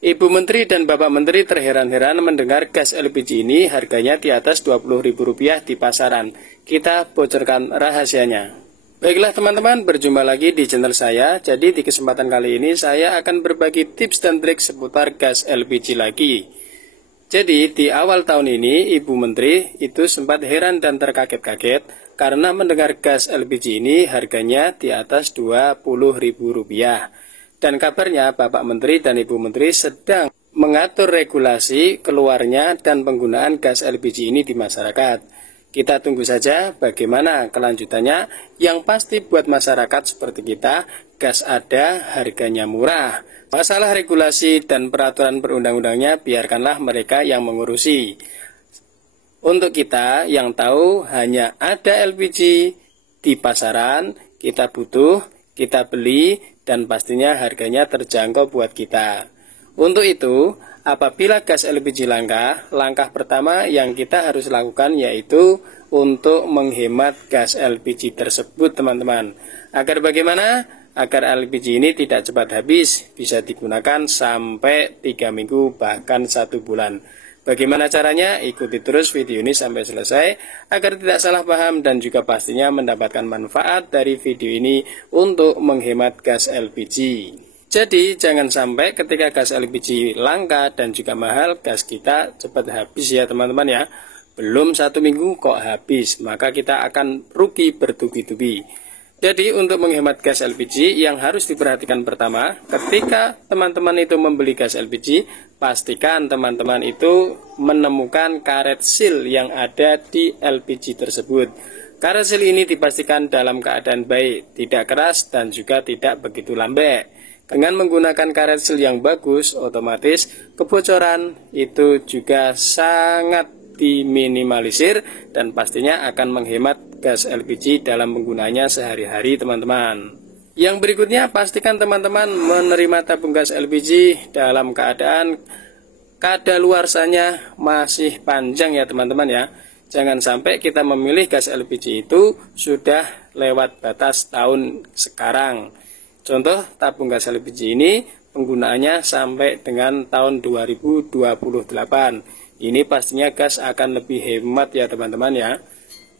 Ibu Menteri dan Bapak Menteri terheran-heran mendengar gas LPG ini harganya di atas Rp20.000 di pasaran. Kita bocorkan rahasianya. Baiklah teman-teman, berjumpa lagi di channel saya. Jadi di kesempatan kali ini saya akan berbagi tips dan trik seputar gas LPG lagi. Jadi di awal tahun ini Ibu Menteri itu sempat heran dan terkaget-kaget karena mendengar gas LPG ini harganya di atas Rp20.000. Dan kabarnya Bapak Menteri dan Ibu Menteri sedang mengatur regulasi keluarnya dan penggunaan gas LPG ini di masyarakat. Kita tunggu saja bagaimana kelanjutannya. Yang pasti buat masyarakat seperti kita, gas ada, harganya murah. Masalah regulasi dan peraturan perundang-undangnya biarkanlah mereka yang mengurusi. Untuk kita yang tahu hanya ada LPG di pasaran, kita butuh, kita beli, dan pastinya harganya terjangkau buat kita. Untuk itu, apabila gas LPG langkah pertama yang kita harus lakukan yaitu untuk menghemat gas LPG tersebut, teman-teman. Agar bagaimana? Agar LPG ini tidak cepat habis, bisa digunakan sampai 3 minggu bahkan 1 bulan. Bagaimana caranya? Ikuti terus video ini sampai selesai agar tidak salah paham dan juga pastinya mendapatkan manfaat dari video ini untuk menghemat gas LPG. Jadi jangan sampai ketika gas LPG langka dan juga mahal, gas kita cepat habis ya teman-teman ya. Belum 1 minggu kok habis, maka kita akan rugi bertubi-tubi. Jadi untuk menghemat gas LPG yang harus diperhatikan pertama, ketika teman-teman itu membeli gas LPG, pastikan teman-teman itu menemukan karet seal yang ada di LPG tersebut. Karet seal ini dipastikan dalam keadaan baik, tidak keras dan juga tidak begitu lembek. Dengan menggunakan karet seal yang bagus, otomatis kebocoran itu juga sangat diminimalisir dan pastinya akan menghemat gas LPG dalam penggunanya sehari-hari teman-teman. Yang berikutnya, pastikan teman-teman menerima tabung gas LPG dalam keadaan kadaluarsanya masih panjang ya teman-teman ya. Jangan sampai kita memilih gas LPG itu sudah lewat batas tahun sekarang. Contoh tabung gas LPG ini penggunaannya sampai dengan tahun 2028. Ini pastinya gas akan lebih hemat ya teman-teman ya.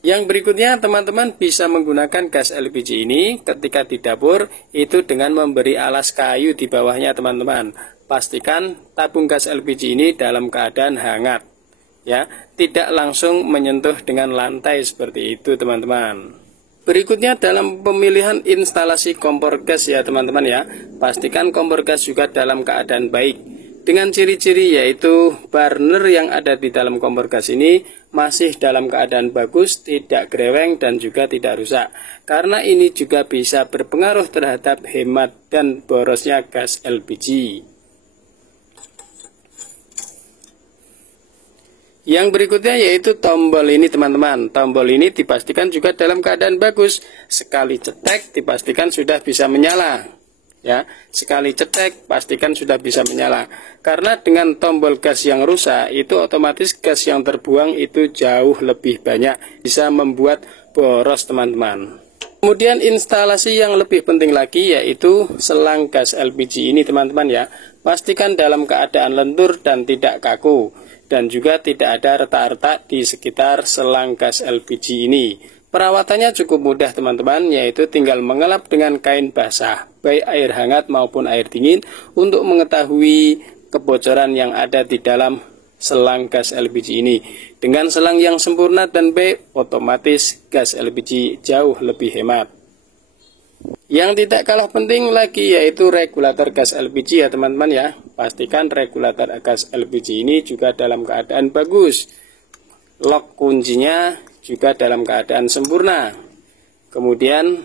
Yang berikutnya teman-teman bisa menggunakan gas LPG ini ketika di dapur itu dengan memberi alas kayu di bawahnya teman-teman. Pastikan tabung gas LPG ini dalam keadaan hangat ya, tidak langsung menyentuh dengan lantai seperti itu teman-teman. Berikutnya dalam pemilihan instalasi kompor gas ya teman-teman ya. Pastikan kompor gas juga dalam keadaan baik. Dengan ciri-ciri yaitu burner yang ada di dalam kompor gas ini masih dalam keadaan bagus, tidak greweng dan juga tidak rusak. Karena ini juga bisa berpengaruh terhadap hemat dan borosnya gas LPG. Yang berikutnya yaitu tombol ini teman-teman. Tombol ini dipastikan juga dalam keadaan bagus. Sekali cetek dipastikan sudah bisa menyala. Ya, sekali cetek pastikan sudah bisa menyala. Karena dengan tombol gas yang rusak itu otomatis gas yang terbuang itu jauh lebih banyak, bisa membuat boros teman-teman. Kemudian instalasi yang lebih penting lagi yaitu selang gas LPG ini teman-teman ya. Pastikan dalam keadaan lentur dan tidak kaku, dan juga tidak ada retak-retak di sekitar selang gas LPG ini. Perawatannya cukup mudah teman-teman, yaitu tinggal mengelap dengan kain basah, baik air hangat maupun air dingin, untuk mengetahui kebocoran yang ada di dalam selang gas LPG ini. Dengan selang yang sempurna dan baik, otomatis gas LPG jauh lebih hemat. Yang tidak kalah penting lagi yaitu regulator gas LPG ya teman-teman ya. Pastikan regulator gas LPG ini juga dalam keadaan bagus. Lock kuncinya juga dalam keadaan sempurna. Kemudian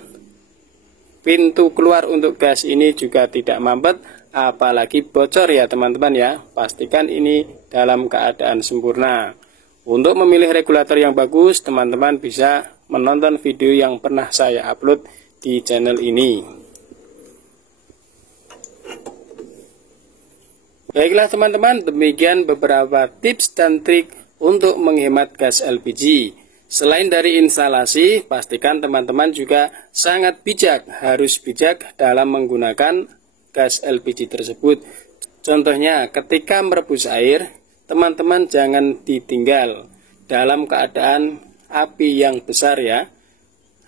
pintu keluar untuk gas ini juga tidak mampet, apalagi bocor ya teman-teman ya. Pastikan ini dalam keadaan sempurna. Untuk memilih regulator yang bagus, teman-teman bisa menonton video yang pernah saya upload di channel ini. Baiklah teman-teman, demikian beberapa tips dan trik untuk menghemat gas LPG. Selain dari instalasi, pastikan teman-teman juga sangat bijak, harus bijak dalam menggunakan gas LPG tersebut. Contohnya, ketika merebus air, teman-teman jangan ditinggal dalam keadaan api yang besar ya.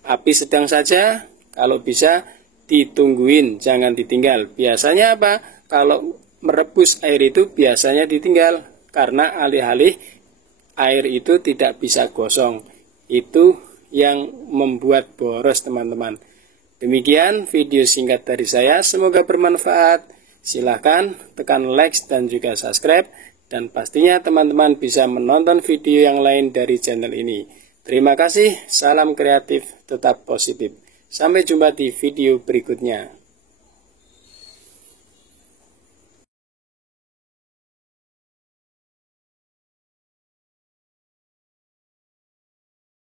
Api sedang saja, kalau bisa ditungguin, jangan ditinggal. Biasanya apa? Kalau merebus air itu biasanya ditinggal, karena alih-alih air itu tidak bisa gosong. Itu yang membuat boros teman-teman. Demikian video singkat dari saya, semoga bermanfaat. Silahkan tekan like dan juga subscribe, dan pastinya teman-teman bisa menonton video yang lain dari channel ini. Terima kasih, salam kreatif, tetap positif. Sampai jumpa di video berikutnya.